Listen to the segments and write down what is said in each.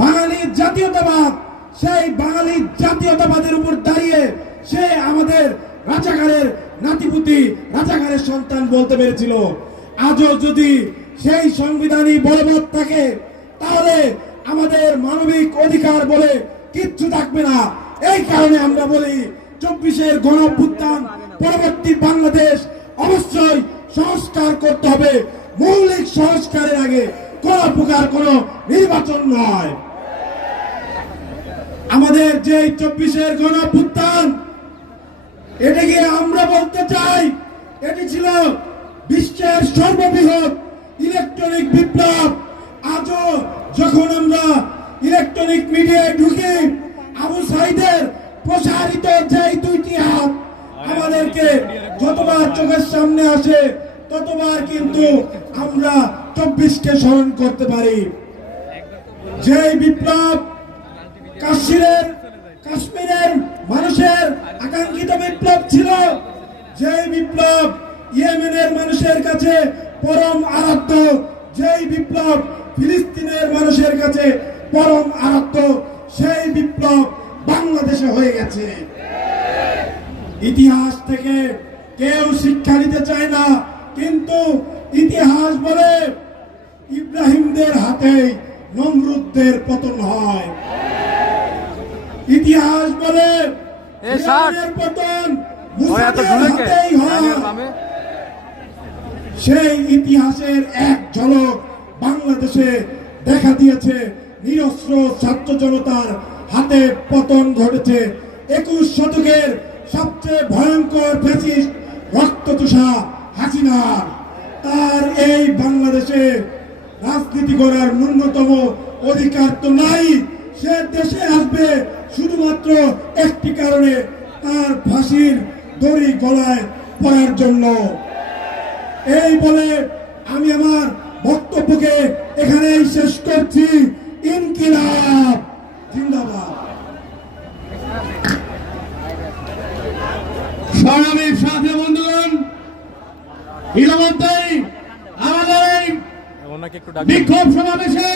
বাঙালি জাতীয়তাবাদ, সেই বাঙালি জাতীয়তাবাদের উপর দাঁড়িয়ে সে আমাদের রাজাকারের নাতিপুতি, রাজাকারের সন্তান বলতে পেরেছিল। আজও যদি সেই সংবিধানই বলবৎ থাকে, তাহলে আমাদের মানবিক অধিকার বলে কিচ্ছু থাকবে না। এই কারণে আমরা বলি, চব্বিশের গণ পরবর্তী বাংলাদেশ অবশ্যই সংস্কার করতে হবে। মৌলিক সংস্কারের আগে কোন প্রকার কোন নির্বাচন নয়। আমাদের যে চব্বিশের গণ অভ্যুত্থান এটাকে আমরা বলতে চাই? এটি ছিল বিশ্বের সর্ববৃহৎ ইলেকট্রনিক বিপ্লব। আজও যখন আমরা ইলেকট্রনিক মিডিয়ায় ঢুকি, আবু সাইদের প্রসারিত যে দুইটি হাত আমাদেরকে যতবার চোখের সামনে আসে, ততবার কিন্তু আমরা চব্বিশকে স্মরণ করতে পারি। যে বিপ্লব কাশ্মীরের কাশ্মীরের মানুষের আকাঙ্ক্ষিত বিপ্লব ছিল। যে বিপ্লব ইয়েমেনের মানুষের কাছে পরম আরাধ্য, যেই বিপ্লব ফিলিস্তিনের মানুষের কাছে পরম আরাধ্য, সেই বিপ্লব বাংলাদেশে হয়ে গেছে। ইতিহাস থেকে কেউ শিক্ষা নিতে চায় না, কিন্তু ইতিহাস বলে ইব্রাহিমদের হাতেই নমরুদদের পতন হয়। ইতিহাস বলে। ফিরআউনের পতন সেই ইতিহাসের এক ঝলক বাংলাদেশে দেখা দিয়েছে। নিরস্ত্র ছাত্র জনতার হাতে পতন ঘটেছে। একুশ শতকের সবচেয়ে ভয়ঙ্কর ফ্যাসিস্ট রক্তচুষা হাসিনার তার এই বাংলাদেশে রাজনীতি করার ন্যূনতম অধিকার তো নাই। সে দেশে আসবে শুধুমাত্র একটি কারণে তার ফাঁসির দড়ি গলায় পড়ার জন্য। এই বলে আমি আমার বক্তব্যকে এখানেই শেষ করছি। ইনকিলাব। জিন্দাবাদ। স্বাভাবিক সাথে বন্ধুগণ ইতিমধ্যেই আমাদের এই বিক্ষোভ সমাবেশে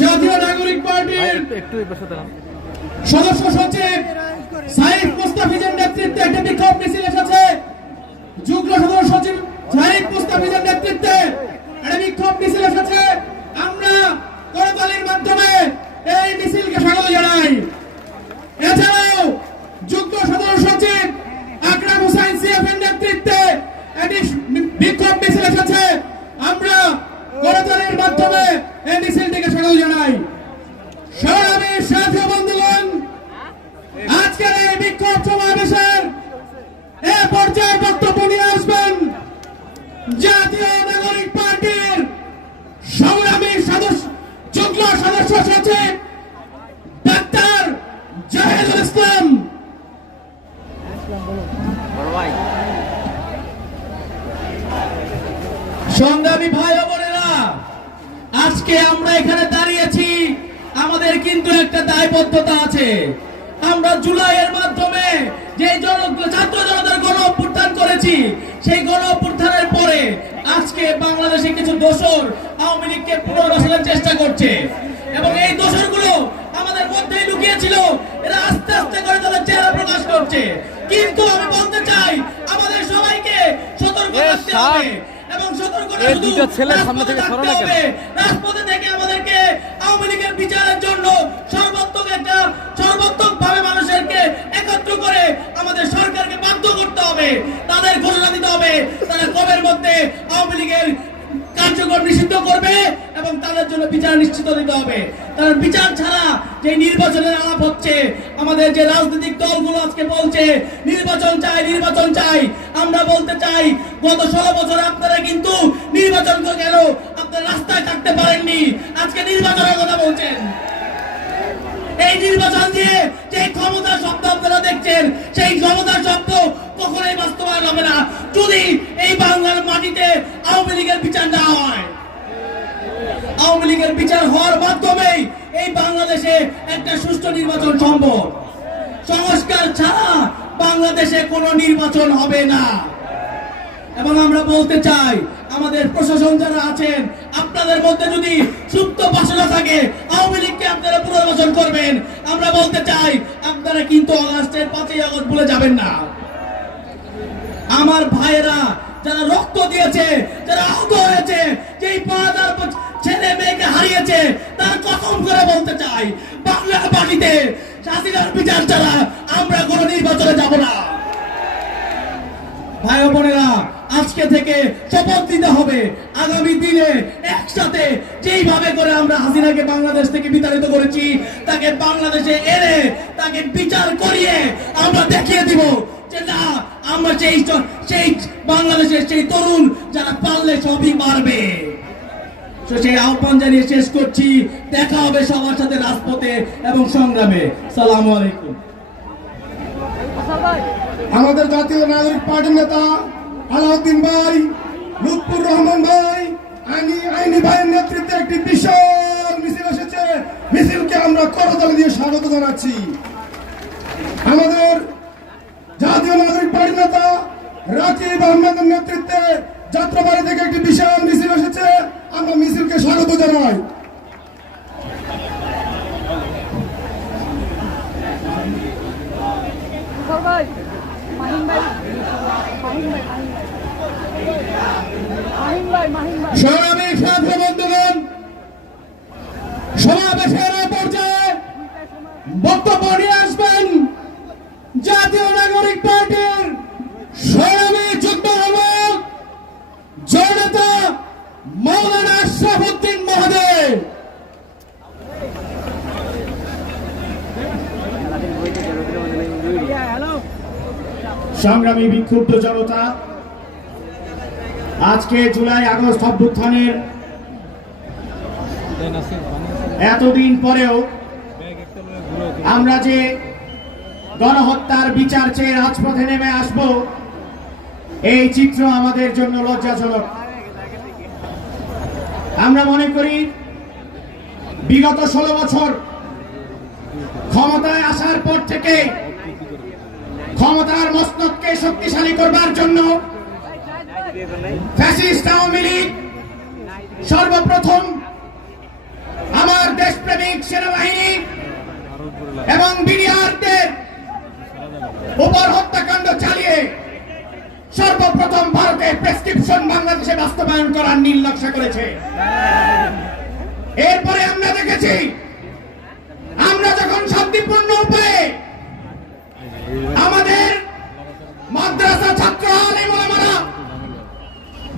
জাতীয় নাগরিক পার্টির একটু এই পাশে দাঁড়ান। সদস্য সচিব সাইফ মুস্তাফিজের নেতৃত্বে একটা বিক্ষোভ মিছিল এসেছে। যুগ্ম সদস্য সচিব সাইফ মুস্তাফিজের নেতৃত্বে একটা বিক্ষোভ মিছিল এসেছে। আমরা করতালির মাধ্যমে এই মিছিলকে স্বাগত জানাই। এছাড়াও যুগ্ম সদস্য সচিব আকরাম হুসাইন সিএফের নেতৃত্বে একটি বিক্ষোভ মিছিল এসেছে আমরা করতালির মাধ্যমে এই মিছিলটিকে স্বাগত জানাই সবাই সাথে বন্ধুগণ আজকের এই বিক্ষোভ সমাবেশের এ পর্যায়ে বক্তব্য নিয়ে আসবেন জাতীয় নাগরিক পার্টির সংগ্রামী সদস্য যুগ্ম সদস্য সচিব ডাক্তার জাহেদুল ইসলাম বড় ভাই সংগ্রামী ভাই ও বোনেরা আজকে আমরা এখানে দাঁড়িয়েছি আমাদের কিন্তু একটা দায়বদ্ধতা আছে। আমরা জুলাইয়ের মাধ্যমে যে ছাত্র জনতার গণ অভ্যুত্থান করেছি সেই গণ অভ্যুত্থানের পরে আজকে বাংলাদেশে কিছু দোষর আওয়ামী লীগকে পুনর্বাসনের চেষ্টা করছে। এবং এই দোসরগুলো আমাদের মধ্যেই লুকিয়েছিল এরা আস্তে আস্তে করে তাদের চেহারা প্রকাশ করছে। কিন্তু আমি বলতে চাই আমাদের সবাইকে সতর্ক থাকতে হবে। এবং সতর্ক এই দুইটা ছেলের সামনে থেকে সরো না কেন? রাজপথে থেকে আমাদেরকে আওয়ামী লীগের বিচারের জন্য সর্বোত্তম একটা সর্বোত্তম ভাবে মানুষেরকে একত্র করে আমাদের সরকারকে বাধ্য করতে হবে। তাদের ঘোষণা দিতে হবে তারা কবের মধ্যে আওয়ামী লীগের কার্যক্রম নিষিদ্ধ করবে এবং তাদের জন্য বিচার নিশ্চিত দিতে হবে। তার বিচার ছাড়া যে নির্বাচনের আলাপ হচ্ছে, আমাদের যে রাজনৈতিক দলগুলো আজকে বলছে, নির্বাচন চাই নির্বাচন চাই। আমরা বলতে চাই, গত ষোলো বছর আপনারা কিন্তু নির্বাচন কেন আপনারা রাস্তায় থাকতে পারেননি। আজকে নির্বাচনের কথা বলছেন। এই নির্বাচন দিয়ে যে ক্ষমতার শব্দ আপনারা দেখছেন, সেই ক্ষমতার শব্দ কখনোই বাস্তবায়ন হবে না। যদি এই বাংলার মাটিতে আওয়ামী লীগের বিচার না হয়। আওয়ামী লীগের বিচার হওয়ার মাধ্যমেই এই বাংলাদেশে একটা সুষ্ঠু নির্বাচন সম্ভব। সংস্কার ছাড়া বাংলাদেশে কোনো নির্বাচন হবে না। এবং আমরা বলতে চাই, আমাদের প্রশাসন যারা আছেন, আপনাদের মধ্যে যদি সুপ্ত বাসনা থাকে, আওয়ামী লীগকে আপনারা পুনর্বাসন করবেন। আমরা বলতে চাই, আপনারা কিন্তু অগাস্টের পাঁচই আগস্ট ভুলে যাবেন না। আমার ভাইয়েরা, যারা রক্ত দিয়েছে, যারা আহত হয়েছে হারিয়েছে তার কসম করে বলতে চাই বাংলার মাটিতে হাসিনার বিচার ছাড়া আমরা কোনো নির্বাচনে যাব না। ভাই বোনেরা, আজকে থেকে শপথ দিতে হবে। আগামী দিনে একসাথে যেইভাবে করে আমরা হাসিনাকে বাংলাদেশ থেকে বিতাড়িত করেছি, তাকে বাংলাদেশে এনে তাকে বিচার করিয়ে আমরা দেখিয়ে দিব যে না, আমরা সেই সেই বাংলাদেশের সেই তরুণ যারা পারলে সবই পারবে। তো সেই আহ্বান জানিয়ে শেষ করছি। দেখা হবে সবার সাথে রাজপথে এবং সংগ্রামে। সালামু আলাইকুম। আমাদের জাতীয় নাগরিক পার্টির নেতা আলাউদ্দিন ভাই রহমান ভাই, আইনি আইনি ভাইয়ের নেতৃত্বে একটি বিশাল মিছিল এসেছে। মিছিলকে আমরা করতালি দিয়ে স্বাগত জানাচ্ছি। আমাদের জাতীয় নাগরিক পার্টির নেতা রাকিব আহমেদের নেতৃত্বে যাত্রাবাড়ি থেকে একটি বিশাল মিছিল এসেছে। আমরা মিছিলকে স্বাগত জানাই। সবাই মাহিম ভাই মাহিম ভাই মাহিম ভাই মাহিম ভাই সংগ্রামী সাথী বন্ধুগণ সমাবেশের এই পর্যায়ে বক্তব্য নিয়ে আসবেন জাতীয় নাগরিক পার্টির সংগ্রামী যুদ্ধ নায়ক জনতা মৌলানা আশরাফুদ্দিন মহোদয় সংগ্রামী বিক্ষুব্ধ জনতা, আজকে জুলাই আগস্ট অভ্যুত্থানের এতদিন পরেও। আমরা যে গণহত্যার বিচার চেয়ে রাজপথে নেমে আসব, এই চিত্র আমাদের জন্য লজ্জাজনক আমরা মনে করি, বিগত ষোলো বছর ক্ষমতায় আসার পর থেকে ক্ষমতার মস্তককে শক্তিশালী করবার জন্য ফ্যাসিস্ট আওয়ামী লীগ সর্বপ্রথম আমার দেশপ্রেমিক সেনাবাহিনী। এবং বিডিআরদের উপর হত্যাকাণ্ড চালিয়ে সর্বপ্রথম ভারতে প্রেসক্রিপশন বাংলাদেশে বাস্তবায়ন করার নীল নকশা করেছে এরপরে আমরা দেখেছি, আমরা যখন শান্তিপূর্ণ উপায়ে আমাদের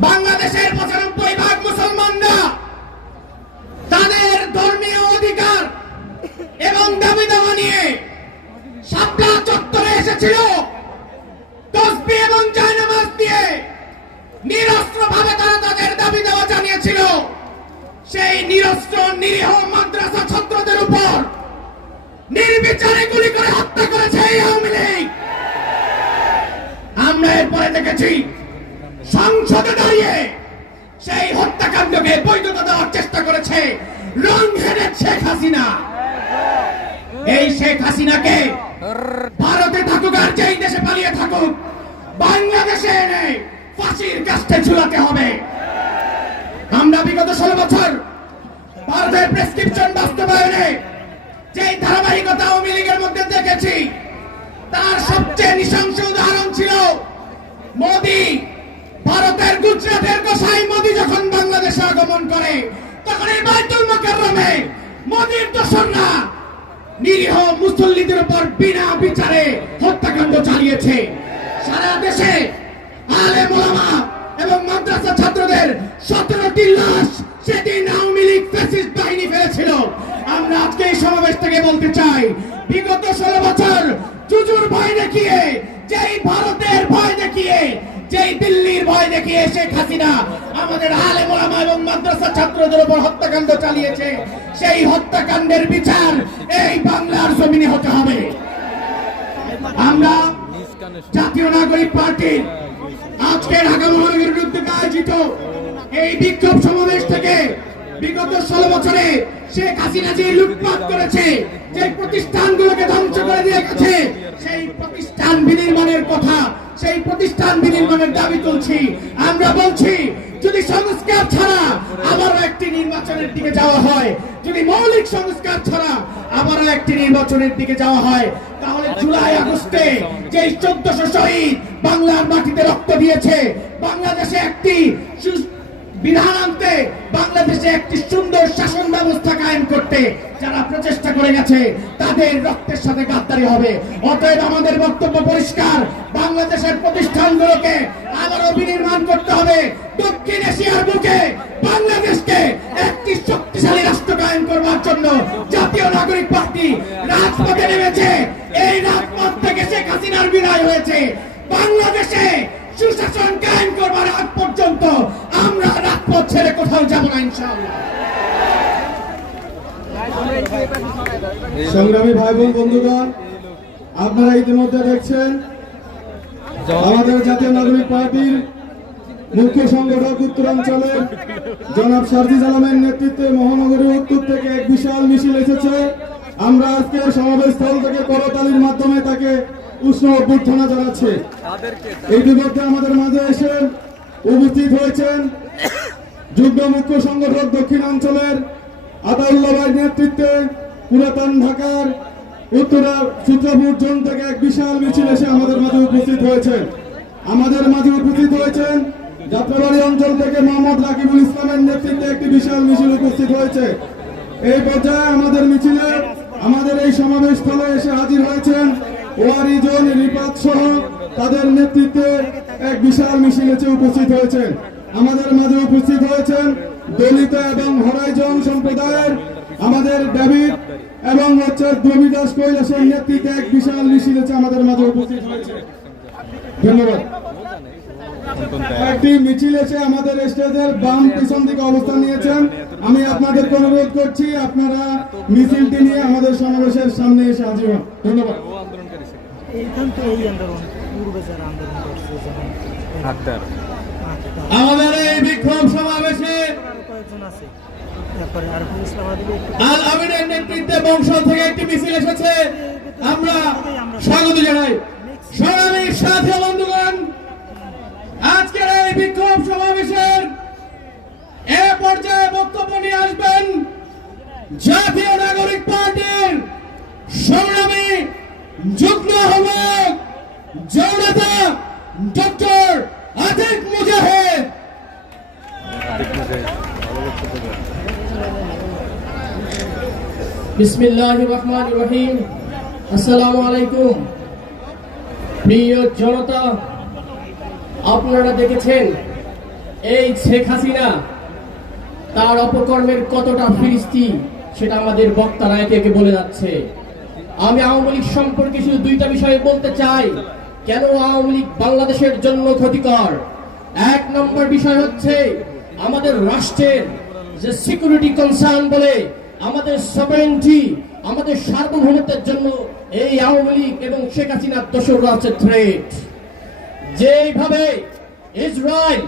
বাংলাদেশের পঁচানব্বই ভাগ মুসলমানরা তাদের ধর্মীয় অধিকার এবং দাবি দাওয়া নিয়ে শাপলা চত্বরে এসেছিল। তসবি এবং জায়নামাজ দিয়ে নিরস্ত্র ভাবে তারা তাদের দাবি দেওয়া জানিয়েছিল। সেই নিরস্ত্র, নিরীহ মাদ্রাসা ছাত্রদের উপর নির্বিচারে গুলি করে হত্যা করেছে এই আওয়ামী লীগ। আমরা এরপরে দেখেছি, সংসদে দাঁড়িয়ে সেই হত্যাকাণ্ডকে বৈধতা দেওয়ার চেষ্টা করেছে রং হেডের শেখ হাসিনা। এই শেখ হাসিনাকে ভারতে থাকুক আর যেই দেশে পালিয়ে থাকুক, বাংলাদেশে এনে ফাঁসির কাছে ঝুলাতে হবে। আমরা বিগত ষোলো বছর ভারতের প্রেসক্রিপশন বাস্তবায়নে যে ধারাবাহিকতা আওয়ামী লীগের মধ্যে দেখেছি, তার সবচেয়ে নৃশংস উদাহরণ ছিল মোদি, ভারতের গুজরাটের গোসাই মোদি যখন বাংলাদেশে আগমন করে, তখন এই বাইতুল মোকাররমে মোদির দোসররা নিরীহ মুসল্লিদের উপর বিনা বিচারে হত্যাকাণ্ড চালিয়েছে। সারা দেশে আলেম ওলামা এবং মাদ্রাসা ছাত্রদের সতেরোটি লাশ সেদিন আওয়ামী লীগ ফ্যাসিস্ট বাহিনী ফেলেছিল। আমরা আজকে এই সমাবেশ থেকে বলতে চাই, বিগত ষোলো বছর জুজুর ভয় দেখিয়ে যেই ভারতের ভয় দেখিয়ে, যেই দিল্লির ভয় দেখিয়ে শেখ হাসিনা আমাদের আলেম ওলামা এবং মাদ্রাসা ছাত্রদের উপর হত্যাকাণ্ড চালিয়েছে, সেই হত্যাকাণ্ডের বিচার এই বাংলার জমিনে হতে হবে। আমরা জাতীয় নাগরিক পার্টির আজকে ঢাকা মহানগরের উদ্যোগে আয়োজিত এই বিক্ষোভ সমাবেশ থেকে বিগত ষোলো বছরে শেখ হাসিনা যে লুটপাট করেছে, যে প্রতিষ্ঠানগুলোকে ধ্বংস করে দিয়ে গেছে, সেই প্রতিষ্ঠান কথা সেই প্রতিষ্ঠান বিনির্মাণের দাবি তুলছি। আমরা বলছি, যদি সংস্কার ছাড়া আবারও একটি নির্বাচনের দিকে যাওয়া হয়, যদি মৌলিক সংস্কার ছাড়া আবারও একটি নির্বাচনের দিকে যাওয়া হয়, তাহলে জুলাই আগস্টে যে চোদ্দশো শহীদ বাংলার মাটিতে রক্ত দিয়েছে, বাংলাদেশে একটি বিধান আনতে বাংলাদেশে একটি সুন্দর শাসন ব্যবস্থা কায়েম করতে যারা প্রচেষ্টা করে গেছে, তাদের রক্তের সাথে গাদ্দারি হবে। অতএব আমাদের বক্তব্য পরিষ্কার। বাংলাদেশের প্রতিষ্ঠানগুলোকে আবারও বিনির্মাণ করতে হবে। দক্ষিণ এশিয়ার বুকে বাংলাদেশকে একটি শক্তিশালী রাষ্ট্র কায়েম করবার জন্য জাতীয় নাগরিক পার্টি রাজপথে নেমেছে। এই রাজপথ থেকে শেখ হাসিনার বিদায় হয়েছে। বাংলাদেশে সুশাসন কায়েম করবার আগ পর্যন্ত রাজপথ ছেড়ে কোথাও যাব না ইনশাআল্লাহ। সংগ্রামী ভাই বোন বন্ধুগণ আপনারা ইতিমধ্যে দেখছেন আমাদের জাতীয় নাগরিক পার্টির মুখ্য সংগঠক উত্তরাঞ্চলের জনাব সারজিজ আলমের নেতৃত্বে মহানগরী উত্তর থেকে এক বিশাল মিছিল এসেছে। আমরা আজকে সমাবেশস্থল থেকে করতালির মাধ্যমে তাকে উষ্ণ অভ্যর্থনা জানাচ্ছি। ইতিমধ্যে আমাদের মাঝে এসে উপস্থিত হয়েছেন যুগ্ম মুখ্য সংগঠক দক্ষিণাঞ্চলের আতাউল্লাহ ভাইয়ের নেতৃত্বে পুরাতন ঢাকার উত্তরা সূত্রপুর জোন থেকে এক বিশাল মিছিল এসে আমাদের মাঝে উপস্থিত হয়েছে। আমাদের মাঝে উপস্থিত হয়েছেন যাত্রাবাড়ি অঞ্চল থেকে মোহাম্মদ রাকিবুল ইসলামের নেতৃত্বে একটি বিশাল মিছিল উপস্থিত হয়েছে। এই পর্যায়ে আমাদের মিছিলে আমাদের এই সমাবেশ স্থলে এসে হাজির হয়েছেন ওয়ারি জোন রিপাত সহ তাদের নেতৃত্বে এক বিশাল মিছিল এসে উপস্থিত হয়েছেন আমাদের মাঝে উপস্থিত হয়েছেন দলিত এবং হরাইজন সম্প্রদায়ের আমাদের ডেভিড এবং হচ্ছে দ্রবিদাস কৈলাসের নেতৃত্বে এক বিশাল মিছিল আমাদের মাঝে উপস্থিত হয়েছে। ধন্যবাদ। একটি মিছিল এসে আমাদের স্টেজের বাম পিছন দিকে অবস্থান নিয়েছেন। আমি আপনাদেরকে অনুরোধ করছি আপনারা মিছিলটি নিয়ে আমাদের সমাবেশের সামনে এসে হাজির হন। ধন্যবাদ। এইখান তো এই আন্দোলন পূর্বে যারা আন্দোলন করছে আমাদের এই বিক্ষোভ সমাবেশে আল আমিনের নেতৃত্বে বংশ থেকে একটি মিছিল এসেছে। আমরা স্বাগত জানাই। সাথী বন্ধুগণ, আজকের এই বিক্ষোভ সমাবেশের এ পর্যায়ে বক্তব্য নিয়ে আসবেন জাতীয় নাগরিক পার্টির সংগ্রামী যুগ্ম আহ্বায়ক জননেতা ডক্টর বিসমিল্লাহ রহমান রহিম আসসালামু আলাইকুম প্রিয় জনতা, আপনারা দেখেছেন এই শেখ হাসিনা তার অপকর্মের কতটা ফিরিস্তি সেটা আমাদের বক্তারা একে একে বলে যাচ্ছে। আমি আওয়ামী লীগ সম্পর্কে শুধু দুইটা বিষয়ে বলতে চাই। কেন আওয়ামী লীগ বাংলাদেশের জন্য ক্ষতিকর? এক নম্বর বিষয় হচ্ছে আমাদের রাষ্ট্রের যে সিকিউরিটি কনসার্ন বলে আমাদের সভারেন্টি আমাদের সার্বভৌমত্বের জন্য এই আওয়ামী লীগ এবং শেখ হাসিনার দোসররা হচ্ছে থ্রেট যেভাবে ইসরায়েল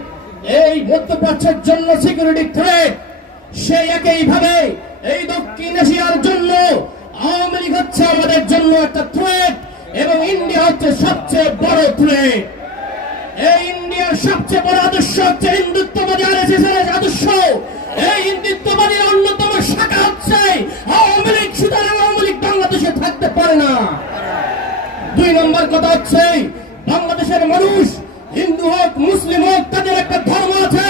এই মধ্যপ্রাচ্যের জন্য সিকিউরিটি থ্রেট সেই একইভাবে এই দক্ষিণ এশিয়ার জন্য আওয়ামী লীগ হচ্ছে আমাদের জন্য একটা থ্রেট এবং ইন্ডিয়া হচ্ছে সবচেয়ে বড় থ্রেট এই ইন্ডিয়ার সবচেয়ে বড় আদর্শ হচ্ছে হিন্দুত্ববাদী এর আদর্শ। এই হিন্দুত্ববাদীর অন্যতম শাখা হচ্ছে, আওয়ামী লীগ সুতরাং আওয়ামী লীগ বাংলাদেশে থাকতে পারে না। দুই নম্বর কথা হচ্ছে, বাংলাদেশের মানুষ হিন্দু হোক, মুসলিম হোক, তাদের একটা ধর্ম আছে।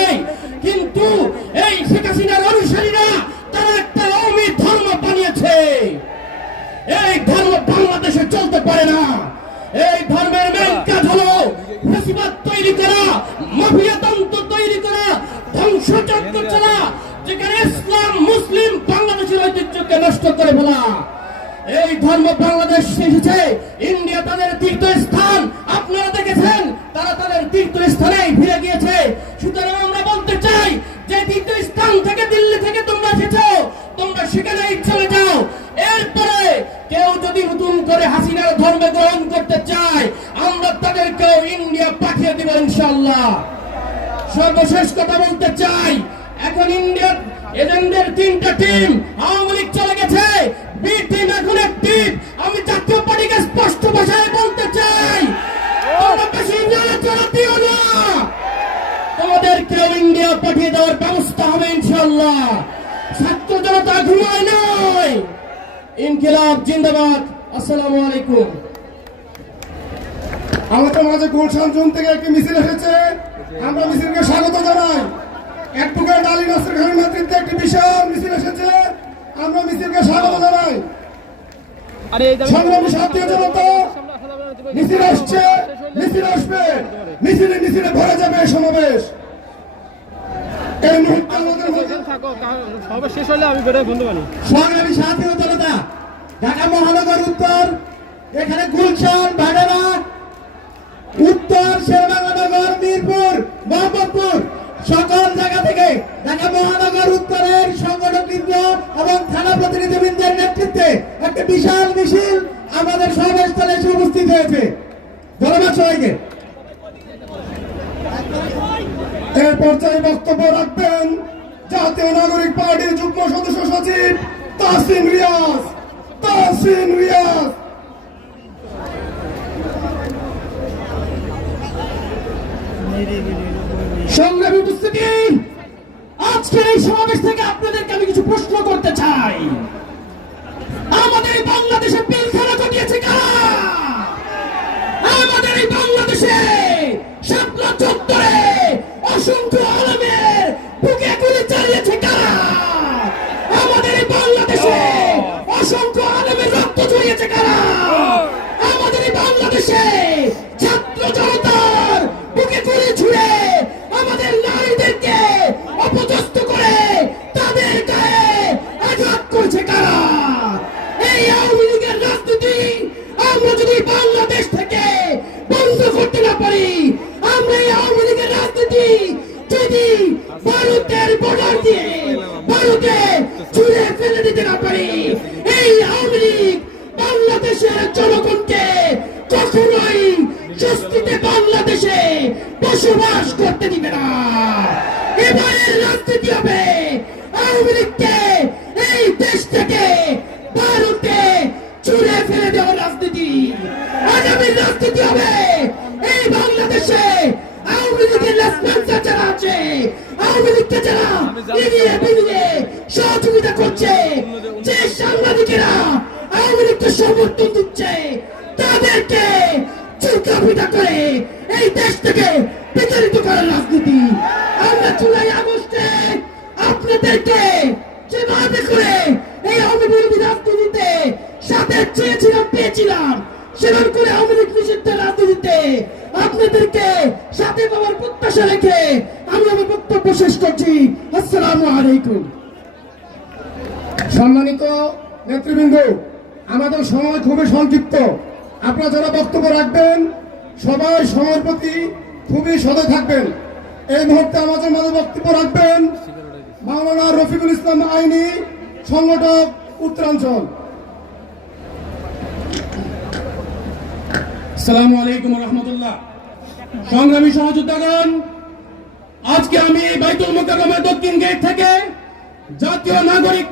কিন্তু এই শেখ হাসিনার অনুসারীরা, তারা একটা আওয়ামী ধর্ম বানিয়েছে। এই ধর্ম বাংলাদেশে চলতে পারে না। এই ধর্মের মেন কাজ হলো তৈরি করা মাফিয়াতন্ত্র তৈরি ধ্বংসযজ্ঞ চলা যেখানে ইসলাম, মুসলিম, বাংলাদেশের ঐতিহ্যকে নষ্ট করে ফেলা। এই ধর্ম বাংলাদেশ এসেছে। ইন্ডিয়া তাদের তীর্থস্থান। আপনারা দেখেছেন, তারা তাদের তীর্থস্থানেই ফিরে গিয়েছে। সুতরাং আমরা বলতে চাই যে তীর্থস্থান থেকে দিল্লি থেকে তোমরা এসেছ, তোমরা সেখানেই চলে যাও। এরপরে কেউ যদি নতুন করে হাসিনার ধর্ম গ্রহণ করতে চায়, আমরা তাদেরকেও ইন্ডিয়া পাঠিয়ে দেব ইনশাল্লাহ সর্বশেষ কথা বলতে চাই। এখন ইন্ডিয়ার এজেন্টদের তিনটা টিম আওয়ামী লীগ চলে গেছে। বি টিম এখন টিম আমি জাতীয় পার্টিকে স্পষ্ট ভাষায় বলতে চাই তোমাদেরকেও ইন্ডিয়া পাঠিয়ে দেওয়ার ব্যবস্থা হবে ইনশাল্লাহ ছাত্র জনতা ঘুমায় নয় ইনকিলাব, জিন্দাবাদ। আসসালামু আলাইকুম। আমাদের মাঝে গুলশান জোন থেকে একটি মিছিল এসেছে। আমরা মিছিলকে স্বাগত জানাই। অ্যাডভোকেট আলী নাসির খানের নেতৃত্বে একটি বিশাল মিছিল এসেছে। আমরা মিছিলকে স্বাগত জানাই। সংগ্রামী জাতীয় জনতা মিছিল আসছে মিছিল আসবে। মিছিলে মিছিলে ভরে যাবে সমাবেশ। এই মুহূর্তে আমাদের থাকো সবে শেষ হলে আমি বেরোয় বন্ধু বানি। সংগ্রামী জাতীয় জনতা ঢাকা মহানগর উত্তর এখানে গুলশান ভাডারা উত্তর এবং প্রতিনিধিবৃন্দের নেতৃত্বে একটা বিশাল মিছিল আমাদের সমাবেশস্থলে এসে উপস্থিত হয়েছে। ধন্যবাদ সবাইকে। এর পর্যায়ে বক্তব্য রাখবেন জাতীয় নাগরিক পার্টির যুগ্ম সদস্য সচিব তাসিন রিয়াজ। তাসিন রিয়াজ। সংগ্রামী উপস্থিতি, আজকের এই সমাবেশ থেকে আপনাদেরকে আমি কিছু প্রশ্ন করতে চাই। আমাদের এই বাংলাদেশে পিলখানা ঘটিয়েছে কারা? আমাদের এই বাংলাদেশে শাপলা চত্বরে অসংখ্য আলমের বুকে গুলি চালিয়েছে কারা? আমাদের এই বাংলাদেশে অসংখ্য আলমের রক্ত ঝরিয়েছে কারা? আমাদের এই বাংলাদেশে রাজনীতি হবে। এই বাংলাদেশে আওয়ামী লীগের লেসপেন্সার যারা আছে, আওয়ামী লীগকে যারা এগিয়ে বেরিয়ে সহযোগিতা করছে, যে সাংবাদিকেরা আওয়ামী লীগকে সমর্থন দিচ্ছে তাদেরকে চুলকা পিটা করে এই দেশ থেকে বিতাড়িত করার রাজনীতি আমরা জুলাই আগস্টে আপনাদেরকে যেভাবে করে এই আওয়ামী বিরোধী রাজনীতিতে সাথে চেয়েছিলাম পেয়েছিলাম সেভাবে করে আওয়ামী লীগ নিষিদ্ধের রাজনীতিতে আপনাদেরকে সাথে পাওয়ার প্রত্যাশা রেখে আমি আমার বক্তব্য শেষ করছি আসসালামু আলাইকুম। সম্মানিত নেতৃবৃন্দ, আমাদের সময় খুবই সংক্ষিপ্ত। আপনারা যারা বক্তব্য রাখবেন, সবাই সময়ের প্রতি খুবই সদয় থাকবেন। এই মুহূর্তে আমাদের মাঝে বক্তব্য রাখবেন মাওলানা রফিকুল ইসলাম আইনি সংগঠক উত্তরাঞ্চল। আসসালামু আলাইকুম রহমতুল্লাহ। সংগ্রামী সহযোদ্ধাগণ আজকে আমি এই বাইতুল মোকাররমের দক্ষিণ গেট থেকে জাতীয় নাগরিক